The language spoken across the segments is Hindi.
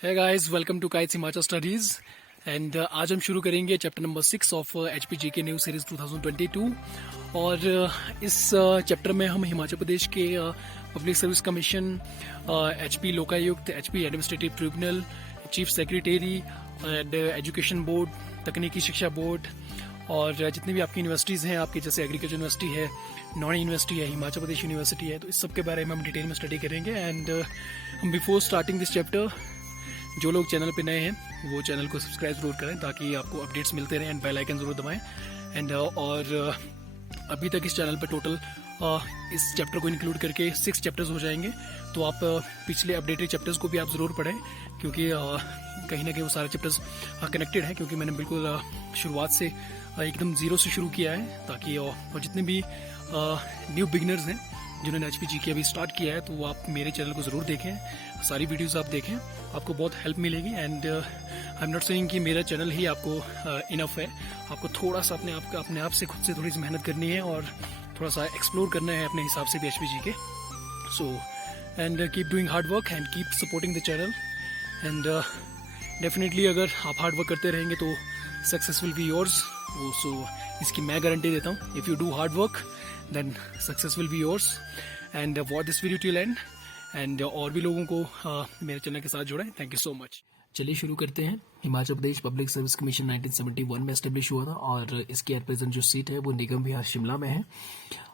है guys, welcome to Kites Himachal studies and आज हम शुरू करेंगे चैप्टर नंबर 6 ऑफ एचपीजी के न्यू सीरीज 2022 और इस चैप्टर में हम हिमाचल प्रदेश के public service commission, HP Lokayukta, HP administrative tribunal, chief secretary and education board, तकनीकी शिक्षा बोर्ड और जितनी भी आपकी यूनिवर्सिटीज़ हैं, आपकी जैसे एग्रीकल्चर यूनिवर्सिटी है, नॉन यूनिवर्सिटी है, हिमाचल प्रदेश यूनिवर्सिटी है, तो इस सब के बारे में हम डिटेल में स्टडी करेंगे। एंड हम बिफोर स्टार्टिंग दिस चैप्टर, जो लोग चैनल पे नए हैं वो चैनल को सब्सक्राइब जरूर करें ताकि आपको अपडेट्स मिलते रहें एंड बेल आइकन जरूर दबाएं। एंड और अभी तक इस चैनल पे टोटल इस चैप्टर को इंक्लूड करके 6 चैप्टर्स हो जाएंगे, तो आप पिछले अपडेटेड चैप्टर्स को भी आप ज़रूर पढ़ें क्योंकि कहीं ना कहीं वो सारे चैप्टर्स कनेक्टेड हैं, क्योंकि मैंने बिल्कुल शुरुआत से एकदम ज़ीरो से शुरू किया है ताकि और जितने भी न्यू बिगनर्स हैं जिन्होंने एचपीजी के अभी स्टार्ट किया है, तो वो आप मेरे चैनल को ज़रूर देखें, सारी वीडियोस आप देखें, आपको बहुत हेल्प मिलेगी। And I am not saying कि मेरा चैनल ही आपको इनफ है, आपको थोड़ा सा अपने आप से खुद से थोड़ी सी मेहनत करनी है और थोड़ा सा एक्सप्लोर करना है अपने हिसाब से भी एचपीजी के। So and keep doing hard work and keep supporting the channel. And definitely अगर आप हार्ड वर्क करते रहेंगे तो success will be yours. So इसकी मैं गारंटी देता हूँ, if you do hard work then success will be yours. And watch this video till end and और भी लोगों को मेरे चैनल के साथ जोड़ें। Thank you so much. चलिए शुरू करते हैं। Himachal Pradesh public service commission 1971 में एस्टेब्लिश हुआ था और इसकी एट प्रेजेंट जो सीट है वो निगम विहार शिमला में है।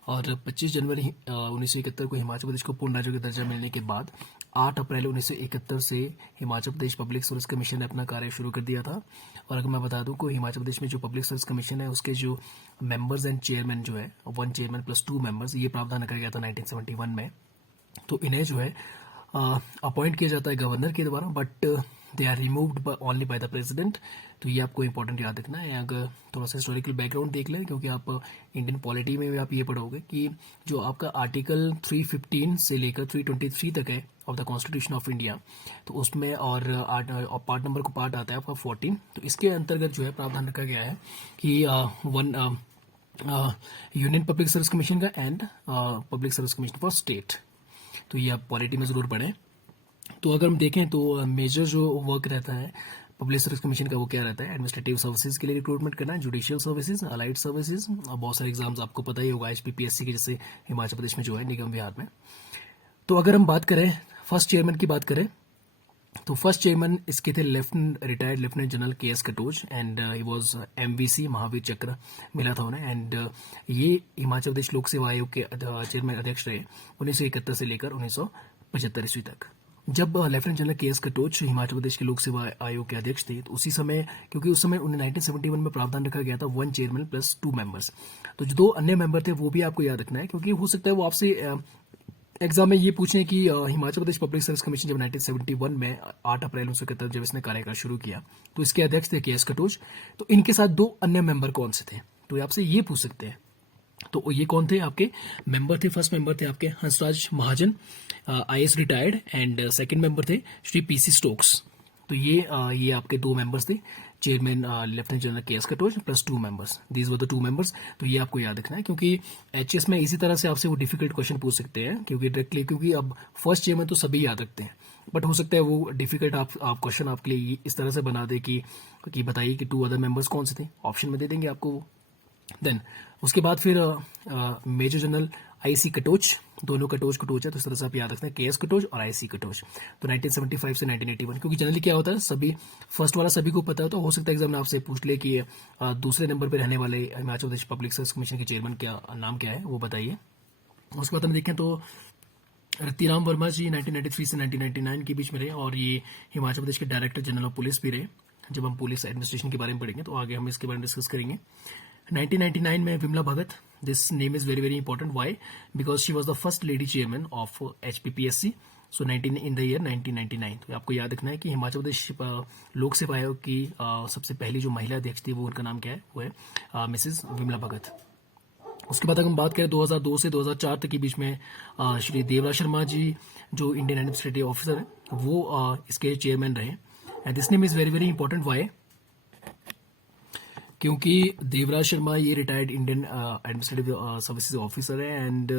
और 25 जनवरी 1971 को हिमाचल प्रदेश को पूर्ण राज्य का दर्जा मिलने के बाद 8 अप्रैल 1971 से Himachal Pradesh public service commission ने अपना कार्य शुरू कर दिया था। और अगर मैं बता दूं को हिमाचल प्रदेश में जो पब्लिक सर्विस कमीशन है उसके जो मेंबर्स एंड चेयरमैन जो है 1 चेयरमैन प्लस 2 मेंबर्स, ये प्रावधान रखा गया था 1971 में। तो इन्हें जो है अपॉइंट किया जाता है गवर्नर के द्वारा, but they are removed only by the president. तो ये आपको इंपॉर्टेंट याद रखना है। अगर थोड़ा सा हिस्टोरिकल बैकग्राउंड देख लें, क्योंकि आप इंडियन पॉलिटी में भी आप ये पढ़ोगे कि जो आपका आर्टिकल 315 से लेकर 323 तक है of the constitution of India, तो उसमें और पार्ट नंबर को पार्ट आता है आपका 14। तो इसके अंतर्गत जो है प्रावधान रखा गया है कि यूनियन पब्लिक सर्विस कमीशन का and public service commission for state. तो ये आप पॉलिटी में जरूर पढ़ें। तो अगर हम देखें तो मेजर जो वर्क रहता है पब्लिक सर्विस कमीशन का वो क्या रहता है, एडमिनिस्ट्रेटिव सर्विसेज के लिए रिक्रूटमेंट करना है, जुडिशियल सर्विसेज, अलाइड सर्विसेज और बहुत सारे एग्जाम्स आपको पता ही होगा एचपीपीएससी के, जैसे हिमाचल प्रदेश में जो है निगम विहार में। तो अगर हम बात करें फर्स्ट चेयरमैन की बात करें तो फर्स्ट चेयरमैन इसके थे retired lieutenant general K S. Katoch and he was MVC, Mahavir चक्र मिला था उन्हें। एंड ये हिमाचल प्रदेश लोक सेवा आयोग के चेयरमैन अध्यक्ष रहे 1971 से लेकर 1975 ईस्वी तक। जब lieutenant general K S. Katoch Himachal Pradesh के लोक सेवा आयोग के अध्यक्ष थे, तो उसी समय, क्योंकि उस समय 1971 में प्रावधान रखा गया था 1 चेयरमैन प्लस 2 मेंबर्स, तो जो 2 अन्य मेंबर थे वो भी आपको याद रखना है, क्योंकि हो सकता है वो आपसे एग्जाम में ये पूछने कि Himachal Pradesh public service commission जब 1971 में 8 अप्रैल 1971 जब इसने कार्यकाल शुरू किया तो इसके अध्यक्ष थे के.एस. कटोच। तो इनके साथ 2 अन्य मेंबर कौन से थे, तो आपसे ये पूछ सकते हैं। तो ये कौन थे आपके मेंबर थे? फर्स्ट मेंबर थे आपके Hansraj Mahajan, IAS retired, and second member थे श्री पीसी स्टोक्स। तो ये आपके 2 मेंबर्स थे, chairman lieutenant general K S. Katoch plus 2 members, these were the 2 members. तो ये आपको याद रखना है, क्योंकि एचएस में इसी तरह से आपसे वो डिफिकल्ट क्वेश्चन पूछ सकते हैं, क्योंकि डायरेक्टली, क्योंकि अब फर्स्ट चेयरमैन तो सभी याद रखते हैं, बट हो सकता है वो डिफिकल्ट आप क्वेश्चन आपके लिए इस तरह से बना दे कि बताइए कि 2 अदर मेंबर्स कौन से थे, ऑप्शन में दे देंगे आपको वो। देन उसके बाद फिर मेजर जनरल आईसी कटोच, दोनों कटोच है, तो इस तरह से आप याद रखते हैं के.एस. कटोच और आईसी कटोच। तो 1975 से 1981, क्योंकि जनरली क्या होता है सभी फर्स्ट वाला सभी को पता है, तो हो सकता है एग्जाम में आपसे पूछ ले कि दूसरे नंबर पे रहने वाले Himachal Pradesh public service commission के चेयरमैन क्या नाम क्या है वो बताइए। उसके बाद हम देखें तो रतिराम वर्मा जी 1993 से 1999 के बीच में रहे और ये हिमाचल प्रदेश के डायरेक्टर जनरल ऑफ पुलिस भी रहे। जब हम पुलिस एडमिनिस्ट्रेशन के बारे में पढ़ेंगे तो आगे हम इसके बारे में डिस्कस करेंगे। 1999 में Vimla Bhagat, this name is very very important, why? Because she was the first lady chairman of HPPSC, so 19 in the year 1999। तो आपको याद रखना है कि हिमाचल प्रदेश लोक सेवा आयोग की सबसे पहली जो महिला अध्यक्ष थी वो उनका नाम क्या है, वो है मिसेज विमला भगत। उसके बाद अगर हम बात करें 2002 से 2004 तक के बीच में श्री देवराज शर्मा जी जो इंडियन एडमिनिस्ट्रेटिव ऑफिसर है वो इसके चेयरमैन रहे। And this name is very very important, why? क्योंकि देवराज शर्मा ये retired Indian administrative services officer है एंड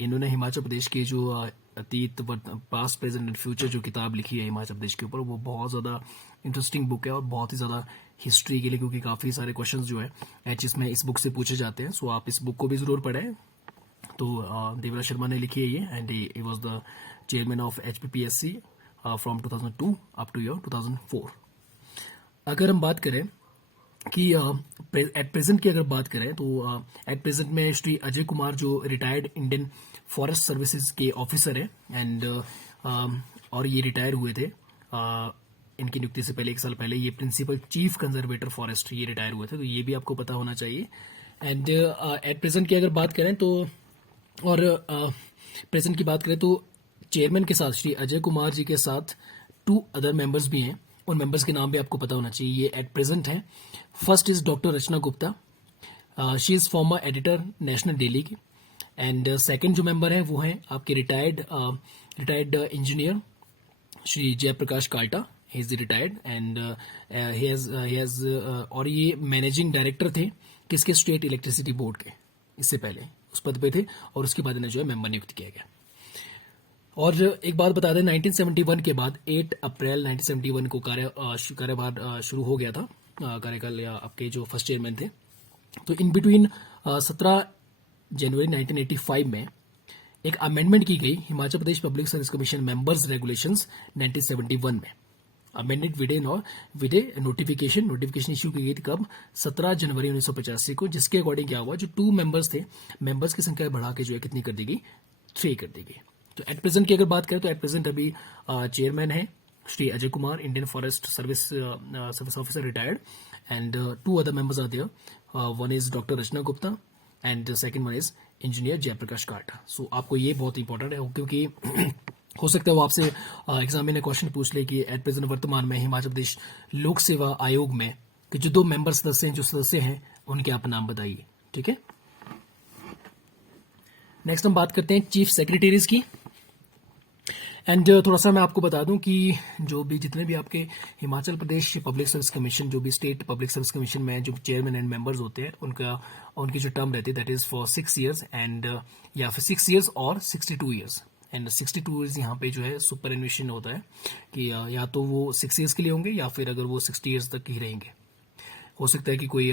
इन्होंने हिमाचल प्रदेश के जो अतीत पास्ट प्रेजेंट एंड फ्यूचर जो किताब लिखी है हिमाचल प्रदेश के ऊपर, वो बहुत ज़्यादा इंटरेस्टिंग बुक है और बहुत ही ज़्यादा हिस्ट्री के लिए, क्योंकि काफ़ी सारे क्वेश्चंस जो है एचएस में इस बुक से पूछे जाते हैं। सो आप इस बुक को भी ज़रूर पढ़ें। तो देवराज शर्मा ने लिखी है ये, and he was the chairman of HPPSC from 2002 up two year 2004। अगर हम बात करें कि एट प्रेजेंट की अगर बात करें तो एट प्रेजेंट में श्री अजय कुमार जो रिटायर्ड इंडियन फॉरेस्ट सर्विसेज के ऑफिसर है, एंड और ये रिटायर हुए थे इनकी नियुक्ति से पहले, 1 साल पहले ये प्रिंसिपल चीफ कंजर्वेटर फॉरेस्ट ये रिटायर हुए थे, तो ये भी आपको पता होना चाहिए। एंड एट प्रेजेंट की अगर बात करें तो, और प्रेजेंट की बात करें तो चेयरमैन के साथ श्री अजय कुमार जी के साथ 2 अदर मेंबर्स भी हैं, उन मेंबर्स के नाम भी आपको पता होना चाहिए। ये एट प्रेजेंट हैं। First is doctor Rachna Gupta, she is former editor national daily की। एंड सेकंड जो मेंबर हैं वो हैं आपके retired engineer Shri Jaiprakash Kalta, he is retired, and he has और ये मैनेजिंग डायरेक्टर थे किसके, स्टेट इलेक्ट्रिसिटी बोर्ड के, इससे पहले उस पद पे थे, और उसके बाद इन्हें जो है मेंबर नियुक्त किया गया। और एक बात बता दें, 1971 के बाद 8 अप्रैल 1971 को कार्यभार शुरू हो गया था, कार्यकाल या आपके जो फर्स्ट चेयरमैन थे। तो इन बिटवीन 17 जनवरी 1985 में एक अमेंडमेंट की गई Himachal Pradesh public service commission members regulations 1971 में, अमेंडेड विदे नोटिफिकेशन इश्यू की गई थी कब, 17 जनवरी 1985 को, जिसके अकॉर्डिंग क्या हुआ, जो 2 मेंबर्स थे, मेंबर्स की संख्या बढ़ा के जो है कितनी कर दी गई, 3 कर दी गई। तो एट प्रेजेंट की अगर बात करें तो एट प्रेजेंट अभी चेयरमैन है Shri Ajay Kumar, Indian forest service officer retired, and 2 other members are there, one is doctor Rachna Gupta and second one is engineer Jaiprakash Kalta. So आपको ये बहुत इंपॉर्टेंट है, क्योंकि हो सकता है वो आपसे एग्जाम में क्वेश्चन पूछ ले कि एट प्रेजेंट वर्तमान में हिमाचल प्रदेश लोक सेवा आयोग में कि जो 2 मेंबर सदस्य हैं उनके आप नाम बताइए। ठीक है, नेक्स्ट हम बात करते हैं चीफ सेक्रेटरीज की। एंड थोड़ा सा मैं आपको बता दूं कि जो भी जितने भी आपके Himachal Pradesh public service commission, जो भी स्टेट पब्लिक सर्विस कमीशन में जो चेयरमैन एंड मेंबर्स होते हैं, उनकी जो टर्म रहती है that is for 6 years, and या फिर 6 ईयर्स और 62 ईयर्स। एंड 62 ईयर्स यहाँ पे जो है सुपर एनुएशन होता है कि या तो वो 6 ईयर्स के लिए होंगे या फिर अगर वो 60 ईयर्स तक ही रहेंगे। हो सकता है कि कोई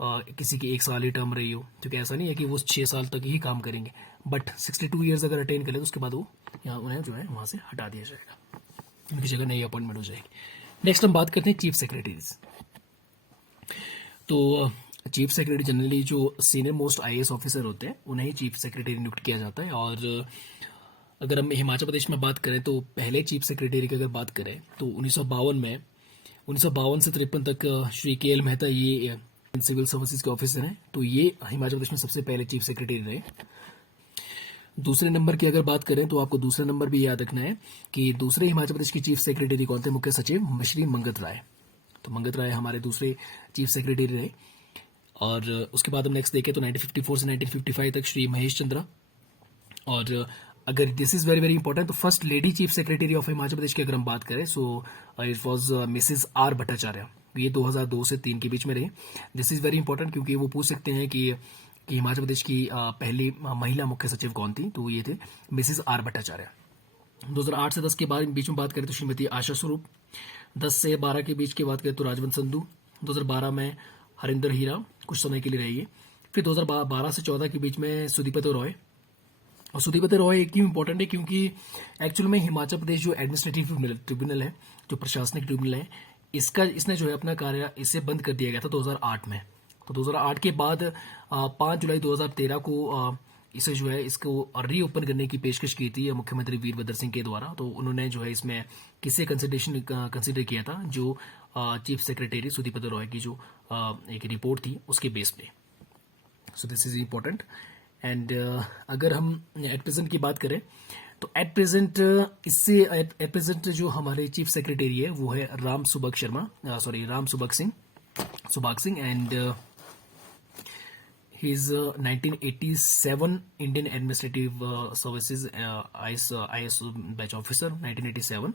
किसी की 1 साल ही टर्म रही हो, क्योंकि ऐसा नहीं है कि वो 6 साल तक ही काम करेंगे, बट 62 ईयर्स अगर अटेन करें तो उसके बाद वो यहाँ उन्हें जो है वहाँ से हटा दिया जाएगा, उनकी जगह नई अपॉइंटमेंट हो जाएगी। नेक्स्ट हम बात करते हैं चीफ सेक्रेटरीज। तो चीफ सेक्रेटरी जनरली जो सीनियर मोस्ट IAS ऑफिसर होते हैं उन्हें ही चीफ सेक्रेटरी नियुक्त किया जाता है। और अगर हम हिमाचल प्रदेश में बात करें तो पहले चीफ सेक्रेटरी की अगर बात करें तो 1952 से 53 तक श्री KL मेहता ये सिविल सर्विसेज के ऑफिसर हैं, तो ये हिमाचल प्रदेश में सबसे पहले चीफ सेक्रेटरी रहे। दूसरे नंबर की अगर बात करें तो आपको दूसरा नंबर भी याद रखना है कि दूसरे हिमाचल प्रदेश के चीफ सेक्रेटरी कौन थे, मुख्य सचिव श्री मंगत राय। तो मंगत राय हमारे दूसरे चीफ सेक्रेटरी रहे। और उसके बाद हम नेक्स्ट देखें तो 1954 से 1955 तक श्री महेश चंद्रा। और अगर this is very very important, तो first lady chief secretary of Himachal Pradesh की अगर हम बात करें so it was Mrs R Bhattacharya. ये 2002 से 3 के बीच में रहे। दिस इज वेरी इंपॉर्टेंट क्योंकि वो पूछ सकते हैं कि हिमाचल प्रदेश की पहली महिला मुख्य सचिव कौन थी, तो ये थे मिसेज R भट्टाचार्य। 2008 से 10 के बाद बीच में बात करें तो श्रीमती आशा स्वरूप। 10 से 12 के बीच की बात करें तो राजवंत संधू। 2012 में हरिंदर हीरा कुछ समय के लिए रही है। फिर 2012 से 14 के बीच में सुदीपत रॉय। और सुदीपत रॉय क्यों इंपॉर्टेंट है, क्योंकि एक्चुअल में हिमाचल प्रदेश जो एडमिनिस्ट्रेटिव ट्रिब्यूनल है, जो प्रशासनिक ट्रिब्यूनल है, इसने जो है अपना कार्य इसे बंद कर दिया गया था 2008 में। तो 2008 के बाद 5 जुलाई 2013 को इसे जो है इसको रीओपन करने की पेशकश की थी मुख्यमंत्री वीरभद्र सिंह के द्वारा। तो उन्होंने जो है इसमें किसे कंसिडर किया था, जो चीफ सेक्रेटरी सुदीपत रॉय की जो एक रिपोर्ट थी उसके बेस पे। So this is important. And अगर हम एट प्रेजेंट की बात करें तो एट प्रेजेंट जो हमारे चीफ सेक्रेटरी है वो है Ram Subhag Singh and he is 1987 Indian administrative services IAS batch officer 1987।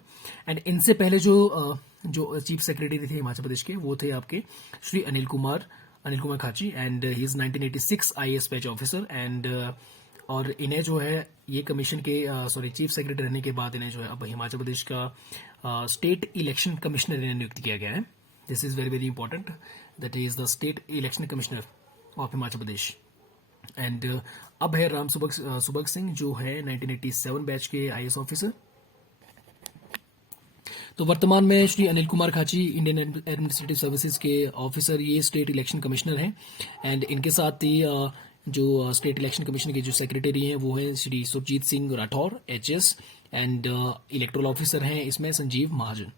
And इनसे पहले जो चीफ सेक्रेटरी थे हिमाचल प्रदेश के वो थे आपके Shri Anil Kumar Khachi, and he is 1986 IAS batch officer. And और इन्हें जो है ये कमीशन के चीफ सेक्रेटरी रहने के बाद इन्हें जो है अब हिमाचल प्रदेश का स्टेट इलेक्शन कमिश्नर इन्हें नियुक्त किया गया है। This is very very important, that is the state election commissioner of Himachal Pradesh. And अब है राम सुभग सिंह जो है 1987 बैच के आईएएस ऑफिसर। तो वर्तमान में Shri Anil Kumar Khachi Indian administrative services के ऑफिसर ये स्टेट इलेक्शन कमिश्नर हैं। एंड इनके साथ ही जो स्टेट इलेक्शन कमीशन के जो सेक्रेटरी हैं वो हैं Shri Surjeet Singh Rathore HS. And electoral officer हैं इसमें संजीव महाजन।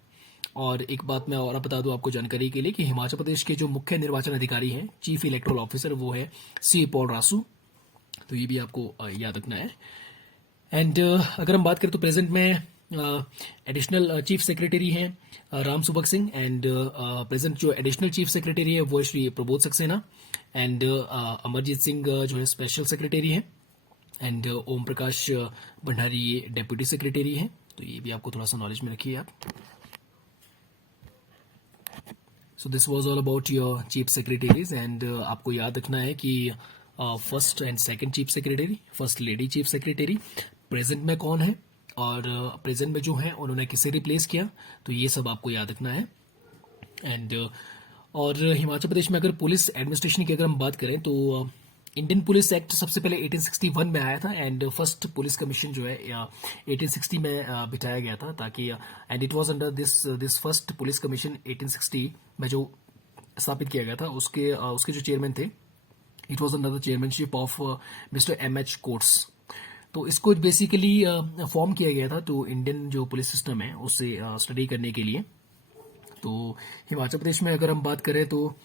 और एक बात मैं और बता दूं आपको जानकारी के लिए कि हिमाचल प्रदेश के जो मुख्य निर्वाचन अधिकारी हैं चीफ इलेक्टोरल ऑफिसर वो है सी पॉल रासू। तो ये भी आपको याद रखना है। एंड अगर हम बात करें तो प्रेजेंट में एडिशनल चीफ सेक्रेटरी हैं राम सुभग सिंह। एंड प्रेजेंट जो एडिशनल चीफ सेक्रेटरी है वो श्री प्रबोध सक्सेना। एंड अमरजीत सिंह जो है स्पेशल सेक्रेटरी हैं। एंड ओम प्रकाश भंडारी ये डेप्यूटी सेक्रेटरी हैं। तो ये भी आपको थोड़ा सा नॉलेज में रखिए आप। So this was all about your chief secretaries. And आपको याद रखना है कि first and second chief secretary, first lady chief secretary present में कौन है और प्रेजेंट में जो है उन्होंने किसे रिप्लेस किया, तो ये सब आपको याद रखना है। एंड और हिमाचल प्रदेश में अगर पुलिस एडमिनिस्ट्रेशन की अगर हम बात करें तो इंडियन पुलिस एक्ट सबसे पहले 1861 में आया था। एंड फर्स्ट पुलिस कमीशन जो है 1860 में बिठाया गया था ताकि and it was under this first police commission 1860 में जो स्थापित किया गया था उसके जो चेयरमैन थे it was under the chairmanship of mister M H. Coates. तो इसको बेसिकली फॉर्म किया गया था तो इंडियन जो पुलिस सिस्टम है उससे स्टडी करने के लिए। तो हिमाचल प्रदेश में अगर हम बात करें तो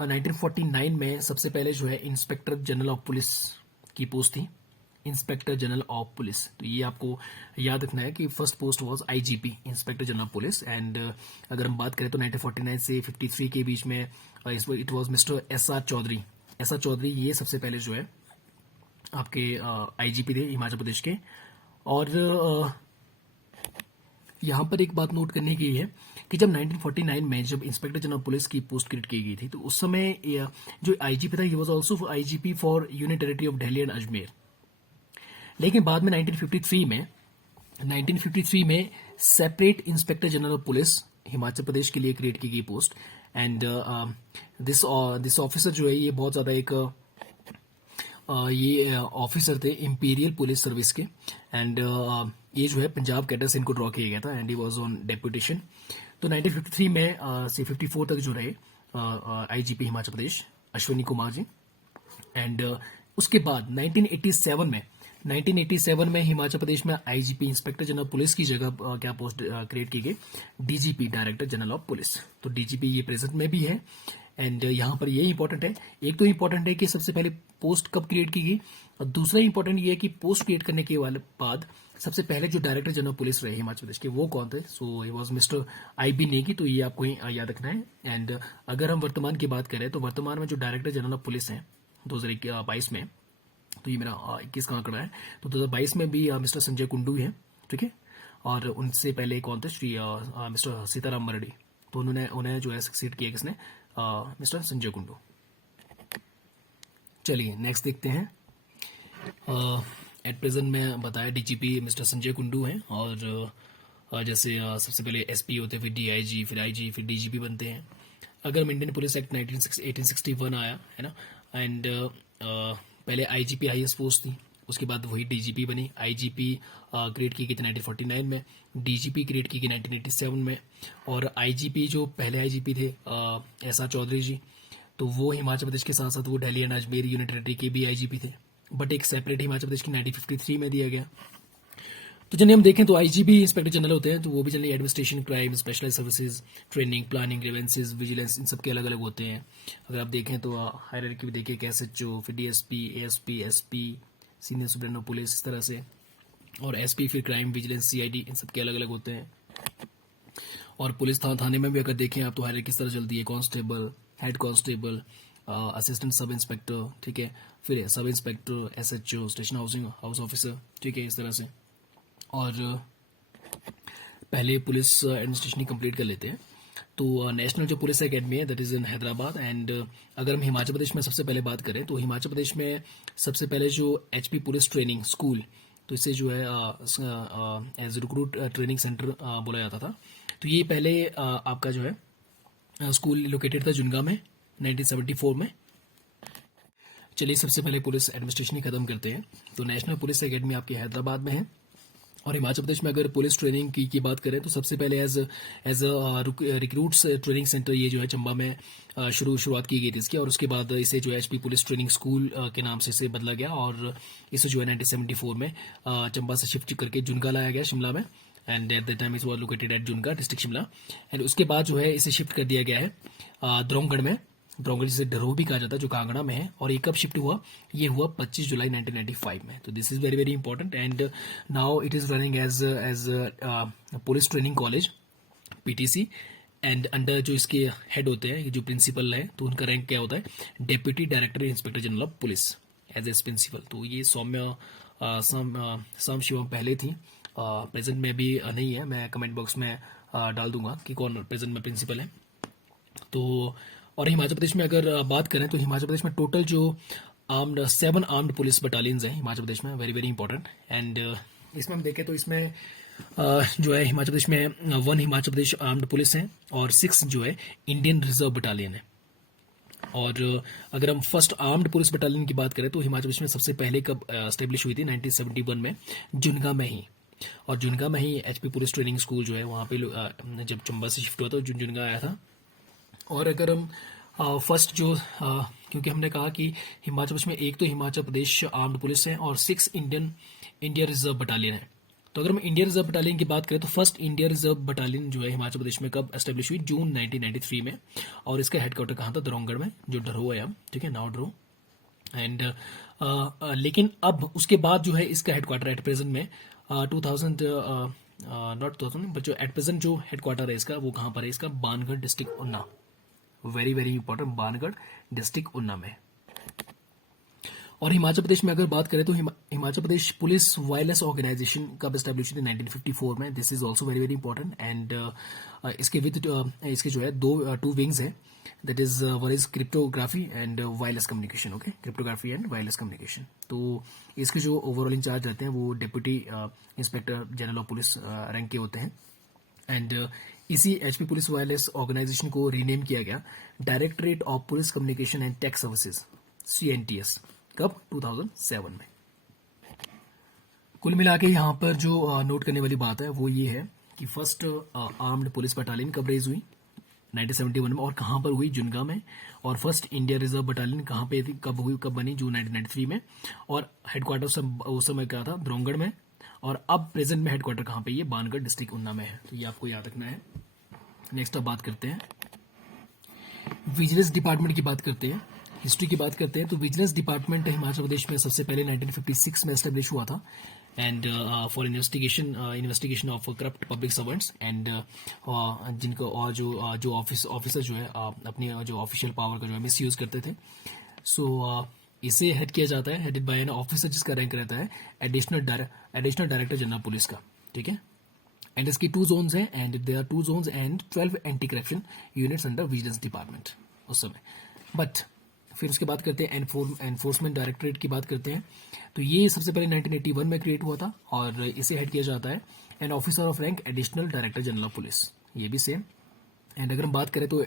1949 में सबसे पहले जो है इंस्पेक्टर जनरल ऑफ पुलिस की पोस्ट थी, इंस्पेक्टर जनरल ऑफ पुलिस। तो ये आपको याद रखना है कि first post was IGP, inspector general of police. And अगर हम बात करें तो 1949 से 53 के बीच में it was mister S R. Chaudhary. S R. Chaudhary ये सबसे पहले जो है आपके आईजीपी थे हिमाचल प्रदेश के। और यहाँ पर एक बात नोट करने की है कि जब 1949 में जब इंस्पेक्टर जनरल पुलिस की पोस्ट क्रिएट की गई थी तो उस समय जो आईजीपी था he was also IGP for union territory of Delhi and Ajmer. लेकिन बाद में 1953 में separate inspector general of police Himachal Pradesh के लिए क्रिएट की गई पोस्ट। एंड दिस ऑफिसर जो है ये बहुत ज्यादा एक ये ऑफिसर थे इंपीरियल पुलिस सर्विस के। एंड ये जो है पंजाब कैडर से इनको ड्रॉ किया गया था and he was on deputation. तो 1953 में से 54 तक जो रहे आईजीपी हिमाचल प्रदेश अश्विनी कुमार जी। एंड उसके बाद 1987 में हिमाचल प्रदेश में आईजीपी इंस्पेक्टर जनरल पुलिस की जगह क्या पोस्ट क्रिएट की गई, DGP director general of police. तो डीजीपी ये प्रेजेंट में भी है। एंड यहाँ पर ये इंपॉर्टेंट है, एक तो इंपॉर्टेंट है कि सबसे पहले पोस्ट कब क्रिएट की गई और दूसरा इंपॉर्टेंट ये है कि पोस्ट क्रिएट करने के बाद सबसे पहले जो डायरेक्टर जनरल पुलिस रहे हिमाचल प्रदेश के वो कौन थे। सो ही वाज मिस्टर आई.बी. नेगी। तो ये आपको याद रखना है। एंड अगर हम वर्तमान की बात करें तो वर्तमान में जो डायरेक्टर जनरल ऑफ पुलिस है 2022 में, तो ये मेरा 21 का आंकड़ा है, तो 2022 में भी मिस्टर संजय कुंडू है, ठीक है। और उनसे पहले कौन थे, श्री मिस्टर सीताराम मरडी। तो उन्हें जो है सक्सीड किया किसने, मिस्टर संजय कुंडू। चलिए नेक्स्ट देखते हैं। एट प्रेजेंट में बताया डीजीपी मिस्टर संजय कुंडू हैं। और जैसे सबसे पहले एसपी होते हैं, फिर डीआईजी, फिर आईजी, फिर डीजीपी बनते हैं। अगर हम इंडियन पुलिस एक्ट 1861 आया है ना, एंड पहले आईजीपी हाईएस्ट पोस्ट थी, उसके बाद वही डीजीपी बनी। आईजीपी क्रिएट की गई थी 1949 में, डीजीपी क्रिएट की गई 1987 में। और आईजीपी जो पहले आईजीपी थे एस.आर. चौधरी जी, तो वो हिमाचल प्रदेश के साथ साथ वो Delhi and Ajmer union territory के भी आईजीपी थे, बट एक सेपरेट हिमाचल प्रदेश की 1953 में दिया गया। तो चलिए हम देखें तो आईजीपी इंस्पेक्टर जनरल होते हैं, तो वो भी चलिए administration, crime, specialise services, training, planning, grievances, vigilance, इन सब के अलग अलग होते हैं। अगर आप देखें तो हायरार्की भी देखिए, एसएचओ, फिर DSP, ASP, SP, senior superintendent of police, इस तरह से। और एसपी फिर क्राइम, विजिलेंस, सीआईडी, इन सब के अलग अलग होते हैं। और पुलिस थाने में भी अगर देखें आप तो हायरार्की किस तरह चलती है, constable, head constable, assistant sub inspector, ठीक है, फिर sub inspector, SHO, station house officer, ठीक है, इस तरह से। और पहले पुलिस एडमिनिस्ट्रेशन ही कंप्लीट कर लेते हैं। तो नेशनल जो पुलिस एकेडमी है that is in Hyderabad. And अगर हम हिमाचल प्रदेश में सबसे पहले बात करें तो हिमाचल प्रदेश में सबसे पहले जो एचपी पुलिस ट्रेनिंग स्कूल, तो इसे जो है एज रिक्रूट ट्रेनिंग सेंटर बोला जाता था। तो ये पहले आपका जो है स्कूल लोकेटेड था जुनगा में 1974 में। चलिए सबसे पहले पुलिस एडमिनिस्ट्रेशन ही खत्म करते हैं। तो नेशनल पुलिस एकेडमी आपके हैदराबाद में है। और हिमाचल प्रदेश में अगर पुलिस ट्रेनिंग की बात करें तो सबसे पहले as as recruits training centre ये जो है चंबा में शुरुआत की गई थी इसकी। और उसके बाद इसे जो है एचपी पुलिस ट्रेनिंग स्कूल के नाम से इसे बदला गया और इसे जो है 1974 में चंबा से शिफ्ट करके जुनगा लाया गया शिमला में। And at the time it was located at Junga district Shimla. And उसके बाद जो है इसे शिफ्ट कर दिया गया है द्रोंगढ़ में। द्रोंगढ़ जिसे डरोह भी कहा जाता है जो कांगड़ा में है। और ये कब शिफ्ट हुआ? ये हुआ 25 जुलाई 1995 में। तो this is very very important. And now it is running as police training college PTC. And under जो इसके हेड होते हैं जो प्रिंसिपल है तो उनका रैंक क्या होता है? Deputy director inspector general of police as a principal. तो ये सौम्य सम शिवम पहले थी, प्रेजेंट में भी नहीं है। मैं कमेंट बॉक्स में डाल दूंगा कि कौन प्रेजेंट में प्रिंसिपल है। तो और हिमाचल प्रदेश में अगर बात करें तो हिमाचल प्रदेश में टोटल जो 7 आर्म्ड पुलिस बटालियंस हैं हिमाचल प्रदेश में, वेरी वेरी इंपॉर्टेंट। एंड इसमें हम देखें तो इसमें जो है हिमाचल प्रदेश में 1 हिमाचल प्रदेश आर्म्ड पुलिस है और 6 जो है इंडियन रिजर्व बटालियन है। और अगर हम फर्स्ट आर्म्ड पुलिस बटालियन की बात करें तो हिमाचल प्रदेश में सबसे पहले कब एस्टेब्लिश हुई थी? 1971 में जुनगा में ही। और जुनगा में ही एचपी पुलिस ट्रेनिंग स्कूल जो है वहाँ पे जब चंबा से शिफ्ट हुआ तो जुनगा आया था। और अगर हम फर्स्ट जो क्योंकि हमने कहा कि हिमाचल प्रदेश में एक तो हिमाचल प्रदेश आर्म्ड पुलिस है और 6 इंडिया रिजर्व बटालियन है। तो अगर हम इंडिया रिजर्व बटालियन की बात करें तो फर्स्ट इंडिया रिजर्व बटालियन जो है हिमाचल प्रदेश में कब एस्टेब्लिश हुई? जून 1993 में। और इसका हेडक्वार्टर कहाँ था? द्रोंगढ़ में, जो डरोह है अब, ठीक है, नाउ डरोह। एंड लेकिन अब उसके बाद जो है इसका हेडक्वार्टर एट प्रेजेंट में 2000 नॉट 2000 बट जो एट प्रेजेंट जो हेडक्वार्टर है इसका वो कहाँ पर है? इसका बानगढ़ डिस्ट्रिक्ट उन्ना, very very important, Bangarh district उन्ना में। और हिमाचल प्रदेश में अगर बात करें तो Himachal Pradesh police wireless organisation कब एस्टेब्लिश हुई थी? 1954 में। This is also very very important. And इसके विद इसके जो है टू विंग्स है, that is one is cryptography and wireless communication. Okay, cryptography and wireless communication. तो इसके जो ओवरऑल इंचार्ज रहते हैं वो deputy inspector general of police rank के होते हैं। एंड इसी एचपी पुलिस वायरलेस ऑर्गेनाइजेशन को रीनेम किया गया directorate of police communication and tech services, CNTS, कब? 2007 में। कुल मिला के यहाँ पर जो नोट करने वाली बात है वो ये है कि फर्स्ट आर्म्ड पुलिस बटालियन कब रेज हुई? 1971 में। और कहाँ पर हुई? जुनगा में। और फर्स्ट इंडिया रिजर्व बटालियन कहाँ पे थी, कब हुई, कब बनी? जून 1993 में। और हेडक्वार्टर उस समय क्या था? द्रोंगढ़ में। और अब प्रेजेंट में हेडक्वार्टर कहाँ पे? ये बानगढ़ डिस्ट्रिक्ट उन्ना में है। तो ये आपको याद रखना है। नेक्स्ट अब बात करते हैं विजिलेंस डिपार्टमेंट की बात करते हैं, हिस्ट्री की बात करते हैं। तो विजिलेंस डिपार्टमेंट हिमाचल प्रदेश में सबसे पहले 1956 में एस्टेब्लिश हुआ था। And for investigation of corrupt public servants and जिनको और जो ऑफिसर जो है अपनी जो ऑफिशियल पावर का जो है मिस यूज करते थे। सो इसे हेड किया जाता है, हेडेड बाय एन ऑफिसर जिसका रैंक रहता है एडिशनल डायरेक्टर जनरल पुलिस का, ठीक है। एंड इसकी 2 जोन्स हैं and there are 2 zones and 12 anti corruption units under vigilance department उस समय। बट फिर उसके बात करते हैं एनफोर्समेंट डायरेक्टरेट की बात करते हैं। तो ये सबसे पहले 1981 में क्रिएट हुआ था और इसे हेड किया जाता है an officer of rank additional director general of police, ये भी सेम। एंड अगर हम बात करें तो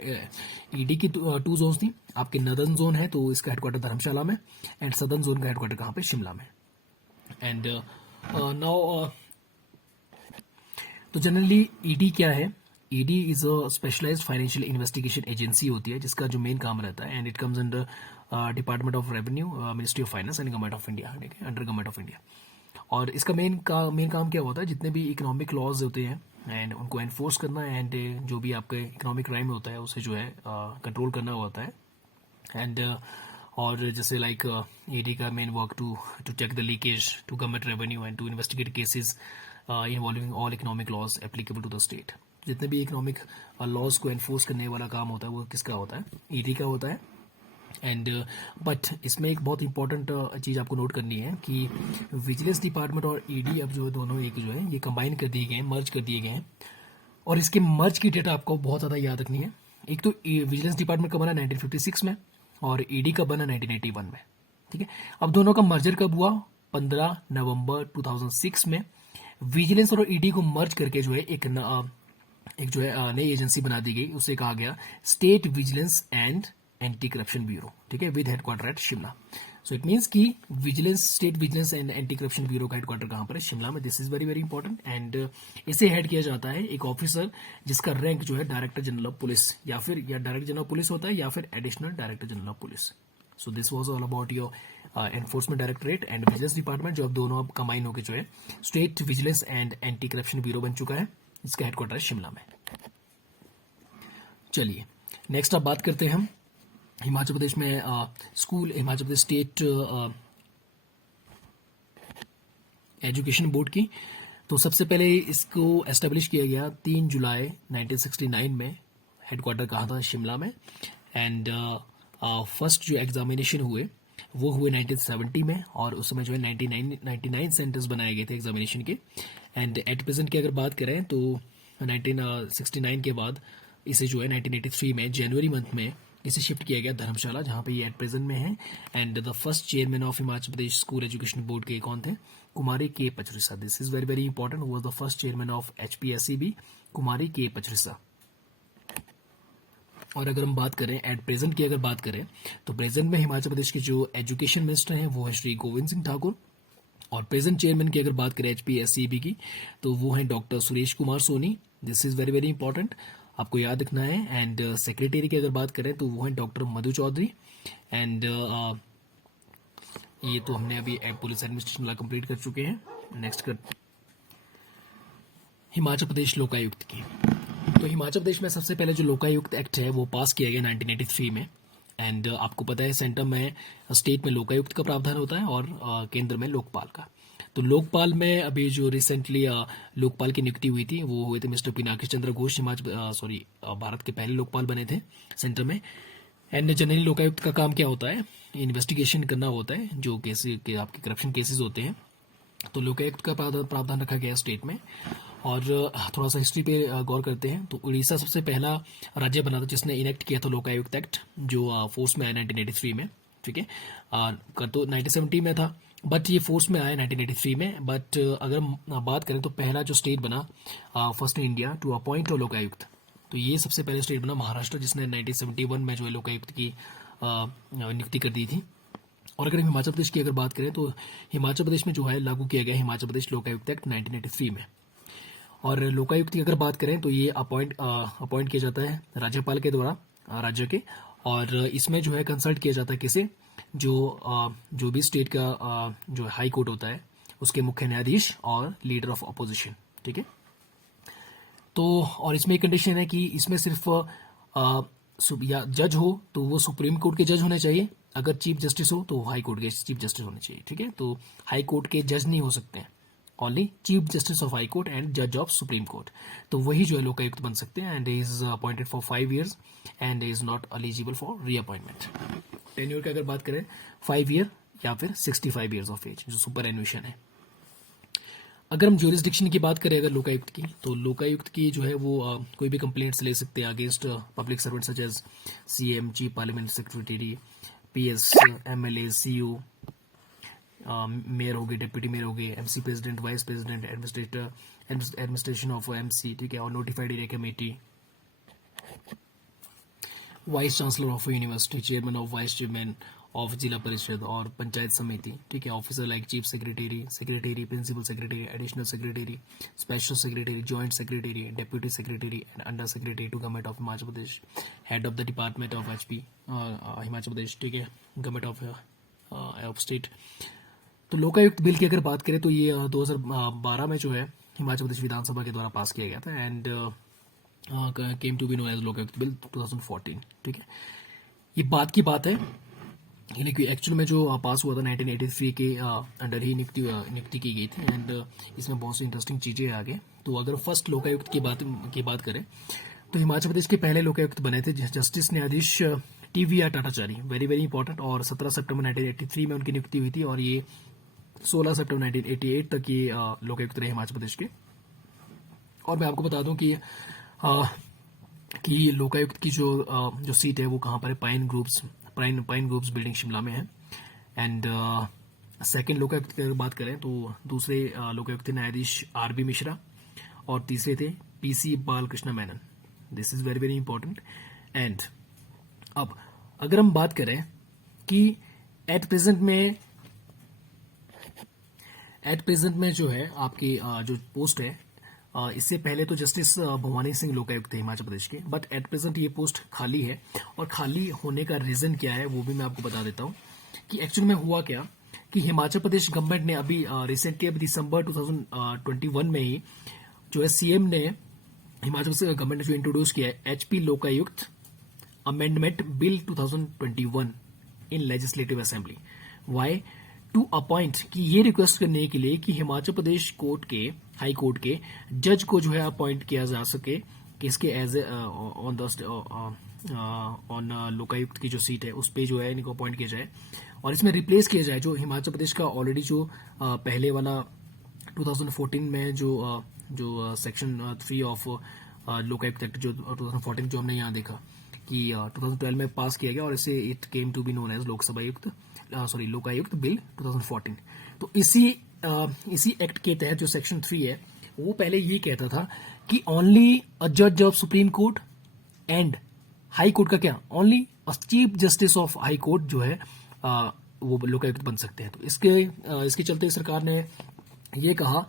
ईडी की 2 जोन्स थी। आपके नदर्न जोन है तो इसका हेडक्वार्टर धर्मशाला में एंड सदर्न जोन का हेडक्वार्टर कहाँ पे? शिमला में। एंड नाउ तो जनरली ईडी क्या है? ED is a specialised financial investigation agency होती है जिसका जो मेन काम रहता है and it comes under department of revenue, ministry of finance and government of India, ठीक है, अंडर गवर्नमेंट ऑफ इंडिया। और इसका मेन काम क्या होता है? जितने भी इकोनॉमिक लॉज होते हैं एंड उनको एनफोर्स करना एंड जो भी आपके इकोनॉमिक क्राइम होता है उसे जो है कंट्रोल करना होता है। एंड और जैसे लाइक ईडी का main work to check the leakage to government revenue and to investigate cases involving all economic laws applicable to the state. जितने भी इकोनॉमिक लॉज को एनफोर्स करने वाला काम होता है वो किसका होता है? ईडी का होता है। एंड बट इसमें एक बहुत इंपॉर्टेंट चीज़ आपको नोट करनी है कि विजिलेंस डिपार्टमेंट और ईडी अब जो दोनों एक जो है ये कंबाइन कर दिए गए हैं, मर्ज कर दिए गए हैं और इसके मर्ज की डेट आपको बहुत ज़्यादा याद रखनी है। एक तो विजिलेंस डिपार्टमेंट का बना 1956 में और ईडी का बना 1981 में। ठीक है, अब दोनों का मर्जर कब हुआ? 15 नवंबर 2006 में विजिलेंस और ईडी को मर्ज करके जो है एक जो है नई एजेंसी बना दी गई, उसे कहा गया state vigilance and anti corruption bureau. ठीक है, with headquarter at Shimla. So it means कि state vigilance and anti corruption bureau का हेडक्वार्टर कहां पर है? शिमला में। This is very very important. And इसे हेड किया जाता है एक ऑफिसर जिसका रैंक जो है डायरेक्टर जनरल ऑफ पुलिस या डायरेक्टर जनरल ऑफ पुलिस होता है या फिर additional director general of police. So this was all about your enforcement directorate and vigilance department, जो अब दोनों अब कंबाइन होकर जो है state vigilance and anti corruption bureau बन चुका है। इसका हेडक्वार्टर है शिमला में। चलिए नेक्स्ट अब बात करते हैं हम हिमाचल प्रदेश में Himachal Pradesh state education board की। तो सबसे पहले इसको एस्टेब्लिश किया गया 3 जुलाई 1969 में। हेडक्वार्टर कहाँ था? शिमला में। एंड फर्स्ट जो एग्जामिनेशन हुए वो हुए 1970 में और उस समय जो है 99 सेंटर्स बनाए गए थे एग्जामिनेशन के। एंड एट प्रेजेंट की अगर बात करें तो 1969 के बाद इसे जो है 1983 में जनवरी मंथ में इसे शिफ्ट किया गया धर्मशाला, जहां पे ये एट प्रेजेंट में है। And the first chairman of Himachal Pradesh school education board के कौन थे? Kumari K Pachrisa. This is very very important. Was the first chairman of HPSCB, Kumari K Pachrisa. और अगर हम बात करें एट प्रेजेंट की अगर बात करें तो प्रेजेंट में हिमाचल प्रदेश के जो एजुकेशन मिनिस्टर हैं वो है श्री गोविंद सिंह ठाकुर। और प्रेजेंट चेयरमैन की अगर बात करें HPSCB की तो वो है doctor Suresh Kumar Soni. This is very very important, आपको याद रखना है। एंड सेक्रेटरी की अगर बात करें तो वो है डॉक्टर मधु चौधरी। एंड ये तो हमने अभी पुलिस एडमिनिस्ट्रेशन वाला कंप्लीट कर चुके हैं। नेक्स्ट कर हिमाचल प्रदेश लोकायुक्त की। तो हिमाचल प्रदेश में सबसे पहले जो लोकायुक्त एक्ट है वो पास किया गया 1983 में। एंड आपको पता है सेंटर में स्टेट में लोकायुक्त का प्रावधान होता है और केंद्र में लोकपाल का। तो लोकपाल में अभी जो रिसेंटली लोकपाल की नियुक्ति हुई थी वो हुए थे मिस्टर पिनाकी चंद्र घोष। भारत के पहले लोकपाल बने थे सेंटर में। एंड जनरली लोकायुक्त का काम क्या होता है? इन्वेस्टिगेशन करना होता है जो केसेस के आपके करप्शन केसेस होते हैं। तो लोकायुक्त का प्रावधान रखा गया स्टेट में। और थोड़ा सा हिस्ट्री पे गौर करते हैं तो उड़ीसा सबसे पहला राज्य बना था जिसने इनेक्ट किया था लोकायुक्त एक्ट, जो फोर्स में आया 1983 में। ठीक है, तो 1970 में था बट ये फोर्स में आया 1983 में। बट अगर हम बात करें तो पहला जो स्टेट बना first in India to appoint Lokayukta, तो ये सबसे पहले स्टेट बना महाराष्ट्र, जिसने 1971 में जो है लोकायुक्त की नियुक्ति कर दी थी। और अगर हम हिमाचल प्रदेश की अगर बात करें तो हिमाचल प्रदेश में जो है लागू किया गया हिमाचल प्रदेश लोकायुक्त एक्ट 1983 में। और लोकायुक्त की अगर बात करें तो ये अपॉइंट किया जाता है राज्यपाल के द्वारा राज्य के। और इसमें जो है कंसल्ट किया जाता है किसे? जो भी स्टेट का जो हाई कोर्ट होता है उसके मुख्य न्यायाधीश और लीडर ऑफ अपोजिशन। ठीक है, तो और इसमें एक कंडीशन है कि इसमें सिर्फ या जज हो तो वो सुप्रीम कोर्ट के जज होने चाहिए, अगर चीफ जस्टिस हो तो हाई कोर्ट के चीफ जस्टिस होने चाहिए। ठीक है, तो हाई कोर्ट के जज नहीं हो सकते हैं, only chief justice of high court and जज ऑफ सुप्रीम कोर्ट, तो वही जो है लोकायुक्त बन सकते हैं। And is appointed for 5 years and is not eligible for reappointment. Tenure की अगर बात करें 5 year या फिर 65 years ऑफ एज, जो सुपर एन्यूएशन है। अगर हम ज्यूरिसडिक्शन की बात करें अगर लोकायुक्त की, तो लोकायुक्त की जो है वो कोई भी कंप्लेंट्स ले सकते हैं against public servant such as CM, chief parliament secretary, PS, MLA, CO, mayor हो गए, डिप्टी मेयर हो गए, MC president, vice president, administration of MC। ठीक है, और notified area committee, vice chancellor of university, chairman of vice chairman of zila parishad और पंचायत समिति। ठीक है, officer like chief secretary, principal secretary, additional secretary, special secretary, joint secretary, deputy secretary and under secretary to government of Himachal Pradesh, head of the department of HP Himachal Pradesh. ठीक है, गवर्नमेंट ऑफ स्टेट। तो लोकायुक्त बिल की अगर बात करें तो ये 2012 में जो है हिमाचल प्रदेश विधानसभा के द्वारा पास किया गया था। And came to be known as Lokayukta bill 2014। ठीक है, ये बात की बात है, यानी एक्चुअल में जो पास हुआ था 1983 के अंडर ही नियुक्ति की गई थी। एंड इसमें बहुत सी इंटरेस्टिंग चीजें हैं आगे। तो अगर फर्स्ट लोकायुक्त की बात करें तो हिमाचल प्रदेश के पहले लोकायुक्त बने थे जस्टिस न्यायाधीश TVR Tatachari, very very important. और 17 सितंबर 1983 में उनकी नियुक्ति हुई थी और ये 16 सितंबर 1988 तक ये लोकायुक्त रहे हिमाचल प्रदेश के। और मैं आपको बता दूं कि लोकायुक्त की जो सीट है वो कहाँ पर है, पाइन ग्रुप्स बिल्डिंग शिमला में है। एंड सेकेंड लोकायुक्त की अगर बात करें तो दूसरे लोकायुक्त थे न्यायाधीश आर.बी. मिश्रा और तीसरे थे PC. Balkrishna Menon. This is very very important. And अब अगर हम बात करें कि एट प्रेजेंट में जो है आपकी जो पोस्ट है, इससे पहले तो जस्टिस भवानी सिंह लोकायुक्त थे हिमाचल प्रदेश के, बट एट प्रेजेंट ये पोस्ट खाली है। और खाली होने का रीजन क्या है वो भी मैं आपको बता देता हूँ कि एक्चुअल में हुआ क्या कि हिमाचल प्रदेश गवर्नमेंट ने अभी रिसेंटली अभी दिसंबर 2021 में ही जो है सीएम ने हिमाचल प्रदेश गवर्नमेंट ने जो इंट्रोड्यूस किया है HP Lokayukta amendment bill 2021 in legislative assembly. Why to appoint कि ये रिक्वेस्ट करने के लिए कि हिमाचल प्रदेश कोर्ट के हाई कोर्ट के जज को जो है अपॉइंट किया जा सके कि इसके एज ऑन लोकायुक्त की जो सीट है उस पे जो है इनको अपॉइंट किया जाए और इसमें रिप्लेस किया जाए जो हिमाचल प्रदेश का ऑलरेडी जो पहले वाला 2014 में जो सेक्शन 3 ऑफ लोकायुक्त एक्ट जो 2014 जो हमने यहाँ देखा कि 2012 में पास किया गया और इसे it came to be known as Lokayukta bill 2014। तो इसी एक्ट के तहत जो सेक्शन 3 है वो पहले ये कहता था कि ओनली अ जज of supreme court and high court का क्या only chief justice of high court जो है वो लोकायुक्त बन सकते हैं। तो इसके चलते सरकार ने ये कहा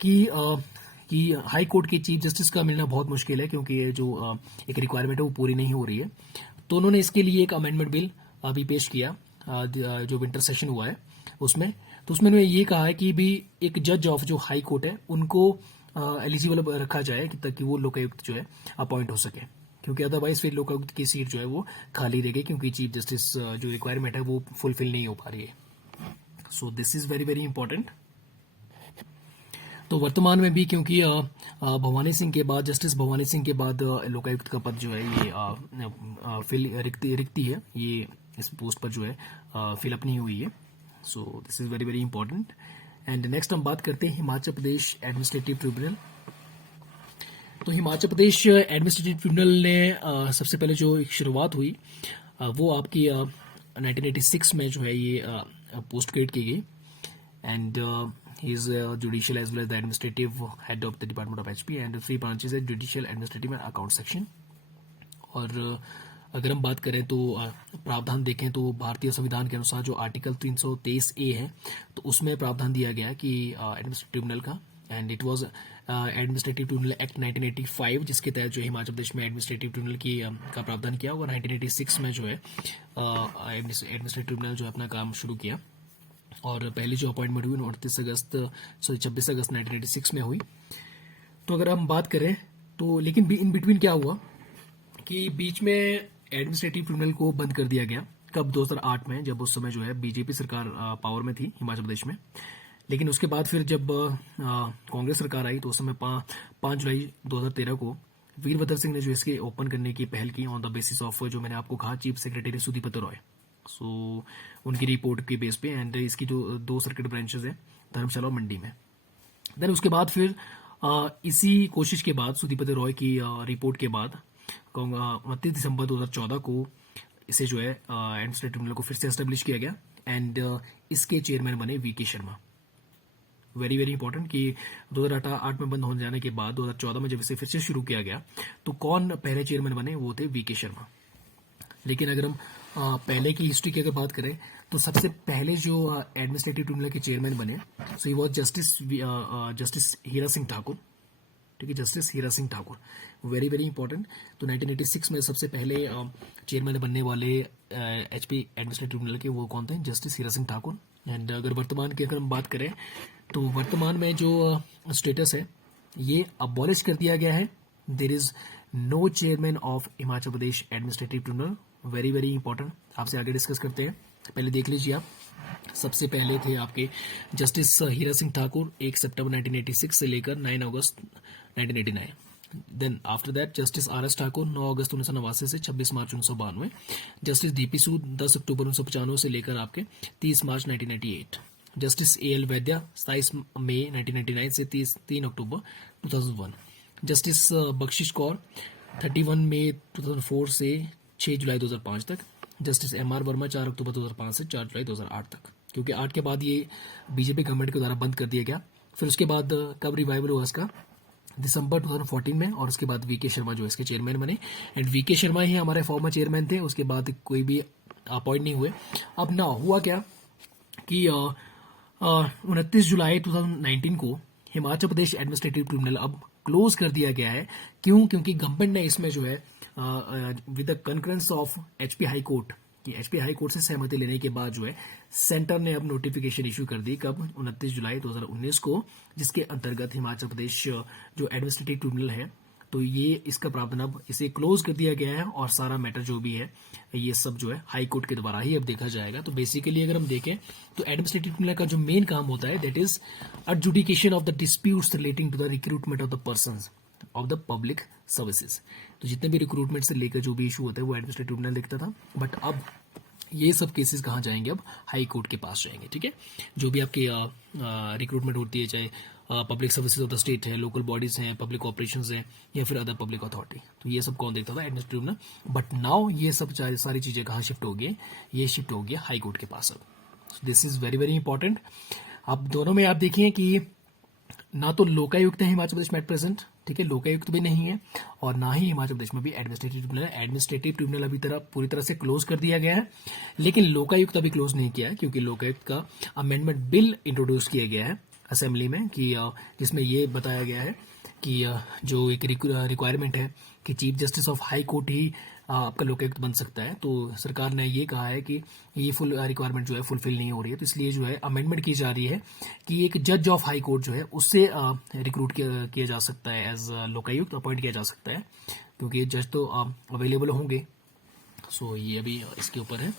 कि हाई कोर्ट के चीफ जस्टिस का मिलना बहुत मुश्किल है क्योंकि ये जो एक रिक्वायरमेंट है वो पूरी नहीं हो रही है। तो उन्होंने इसके लिए एक अमेंडमेंट बिल अभी पेश किया जो विंटर सेशन हुआ है उसमें। तो उसमें उन्होंने ये कहा है कि भी एक जज ऑफ जो हाई कोर्ट है उनको एलिजिबल रखा जाए ताकि वो लोकायुक्त जो है अपॉइंट हो सके, क्योंकि अदरवाइज फिर लोकायुक्त की सीट जो है वो खाली रहेगी क्योंकि चीफ जस्टिस जो रिक्वायरमेंट है वो फुलफिल नहीं हो पा रही है। So this is very very important. तो वर्तमान में भी क्योंकि भवानी सिंह के बाद जस्टिस भवानी सिंह के बाद लोकायुक्त का पद जो है ये रिक्ति है, ये इस पोस्ट पर जो है फिलअप नहीं हुई है। So this is very very important. And next हम बात करते हैं हिमाचल प्रदेश एडमिनिस्ट्रेटिव ट्रिब्यूनल। तो हिमाचल प्रदेश एडमिनिस्ट्रेटिव ट्रिब्यूनल ने सबसे पहले जो एक शुरुआत हुई वो आपकी 1986 में जो है ये पोस्ट क्रिएट की गई। And he is judicial as well as the administrative head of the department of HP and 3 branches है judicial, administrative and account section। और अगर हम बात करें तो प्रावधान देखें तो भारतीय संविधान के अनुसार जो आर्टिकल 323A है तो उसमें प्रावधान दिया गया कि एडमिनिस्ट्रेटिव ट्रिब्यूनल का, and it was administrative tribunal act 1985 जिसके तहत जो हिमाचल प्रदेश में एडमिनिस्ट्रेटिव ट्रिब्यूनल की का प्रावधान किया और 1986 में जो है एडमिनिस्ट्रेटिव ट्रिब्यूनल जो अपना काम शुरू किया। और पहली जो अपॉइंटमेंट हुई 26 अगस्त 1986 में हुई। तो अगर हम बात करें तो लेकिन इन बिटवीन क्या हुआ कि बीच में एडमिनिस्ट्रेटिव ट्रिब्यूनल को बंद कर दिया गया कब 2008 में, जब उस समय जो है बीजेपी सरकार पावर में थी हिमाचल प्रदेश में। लेकिन उसके बाद फिर जब कांग्रेस सरकार आई तो उस समय 5 जुलाई 2013 को वीरभद्र सिंह ने जो इसके ओपन करने की पहल की ऑन द बेसिस ऑफ जो मैंने आपको कहा चीफ सेक्रेटरी सुदीपत रॉय। सो उनकी रिपोर्ट के बेस पे एंड इसकी जो 2 सर्किट ब्रांचेस है धर्मशाला और मंडी में। देन उसके बाद फिर इसी कोशिश के बाद सुदीपत रॉय की रिपोर्ट के बाद 29 दिसंबर 2014 को इसे जो है एडमिनिस्ट्रेटिव ट्रिब्यूनल को फिर से एस्टेब्लिश किया गया एंड इसके चेयरमैन बने वी के शर्मा। वेरी वेरी इंपॉर्टेंट कि 2008 में बंद हो जाने के बाद 2014 में जब इसे फिर से शुरू किया गया तो कौन पहले चेयरमैन बने, वो थे वी के शर्मा। लेकिन अगर हम पहले की हिस्ट्री की अगर बात करें तो सबसे पहले जो एडमिनिस्ट्रेटिव ट्रिब्यूनल के चेयरमैन बने so he was justice Hira Singh Thakur. ठीक है, justice Hira Singh Thakur, very very important. तो 1986 में सबसे पहले चेयरमैन बनने वाले एचपी एडमिनिस्ट्रेटिव ट्रिब्यूनल के वो कौन थे, जस्टिस हीरा सिंह ठाकुर। एंड अगर वर्तमान की अगर हम बात करें तो वर्तमान में जो स्टेटस है ये अबॉलिश कर दिया गया है। There is no chairman of Himachal Pradesh administrative tribunal. Very very important, आपसे आगे डिस्कस करते हैं। पहले देख लीजिए आप, सबसे पहले थे आपके जस्टिस हीरा सिंह ठाकुर 1 सितंबर 1986 से लेकर 9 अगस्त 1989। Then after that justice R S Thakur 9 अगस्त 1989 से 26 मार्च 1992। जस्टिस डीपी सूद 10 अक्टूबर 1995 से लेकर आपके 30 मार्च 1998। जस्टिस ए एल वैद्या 27 मई 1999 से 3 अक्टूबर 2001। जस्टिस बख्शिश कौर 31 मई 2004 से 6 जुलाई 2005 तक। जस्टिस एम आर वर्मा 4 अक्टूबर 2005 से 4 जुलाई 2008 तक, क्योंकि 8 के बाद ये बीजेपी गवर्नमेंट के द्वारा बंद कर दिया गया। फिर उसके बाद कब रिवाइवल हुआ इसका, दिसंबर 2014 में, और उसके बाद वीके शर्मा जो इसके चेयरमैन बने। एंड वीके शर्मा ही हमारे फॉर्मर चेयरमैन थे, उसके बाद कोई भी अपॉइंट नहीं हुए। अब ना हुआ क्या कि 29 जुलाई 2019 को हिमाचल प्रदेश एडमिनिस्ट्रेटिव ट्रिब्यूनल अब क्लोज कर दिया गया है। क्यों? क्योंकि गवर्नमेंट ने इसमें जो है with the concurrence of HP high court, कि एचपी हाई कोर्ट से सहमति लेने के बाद जो है सेंटर ने अब नोटिफिकेशन इशू कर दी, कब, 29 जुलाई 2019 को, जिसके अंतर्गत हिमाचल प्रदेश जो एडमिनिस्ट्रेटिव ट्रिब्यूनल है, तो ये इसका प्रावधान अब इसे क्लोज कर दिया गया है और सारा मैटर जो भी है ये सब जो है हाई कोर्ट के द्वारा ही अब देखा जाएगा। तो बेसिकली अगर हम देखें तो एडमिनिस्ट्रेटिव ट्रिब्यूनल का जो मेन काम होता है that is adjudication of the disputes relating to the recruitment of the persons of the public services. तो जितने भी रिक्रूटमेंट से लेकर जो भी इशू होता है वो एडमिनिस्ट्रेटिव ट्रिब्यूनल देखता था, बट अब ये सब केसेस कहाँ जाएंगे, अब हाई कोर्ट के पास जाएंगे। ठीक है, जो भी आपकी रिक्रूटमेंट होती है, चाहे public services of the state है, लोकल बॉडीज हैं, पब्लिक ऑपरेशंस हैं, या फिर अदर पब्लिक अथॉरिटी, तो ये सब कौन देखता था, एडमिनिस्ट्रेटिव ट्रिब्यूनल। बट नाउ ये सब सारी चीजें कहाँ शिफ्ट हो गई, ये शिफ्ट हो गया हाई कोर्ट के पास अब। This is very very important. अब दोनों में आप देखिए कि ना तो लोकायुक्त है हिमाचल प्रदेश में एट प्रेजेंट, ठीक है, लोकायुक्त भी नहीं है, और ना ही हिमाचल प्रदेश में भी एडमिनिस्ट्रेटिव ट्रिब्यूनल है। एडमिनिस्ट्रेटिव ट्रिब्यूनल अभी पूरी तरह से क्लोज कर दिया गया है, लेकिन लोकायुक्त अभी क्लोज नहीं किया है, क्योंकि लोकायुक्त का अमेंडमेंट बिल इंट्रोड्यूस किया गया है असेंबली में, कि जिसमें ये बताया गया है कि जो एक रिक्वायरमेंट है कि chief justice of high court ही आपका लोकायुक्त बन सकता है, तो सरकार ने ये कहा है कि ये फुल रिक्वायरमेंट जो है फुलफिल नहीं हो रही है, तो इसलिए जो है अमेंडमेंट की जा रही है कि एक जज ऑफ हाई कोर्ट जो है उससे रिक्रूट किया जा सकता है, एज लोकायुक्त अपॉइंट किया जा सकता है, क्योंकि जज तो अवेलेबल होंगे। सो ये अभी इसके ऊपर है।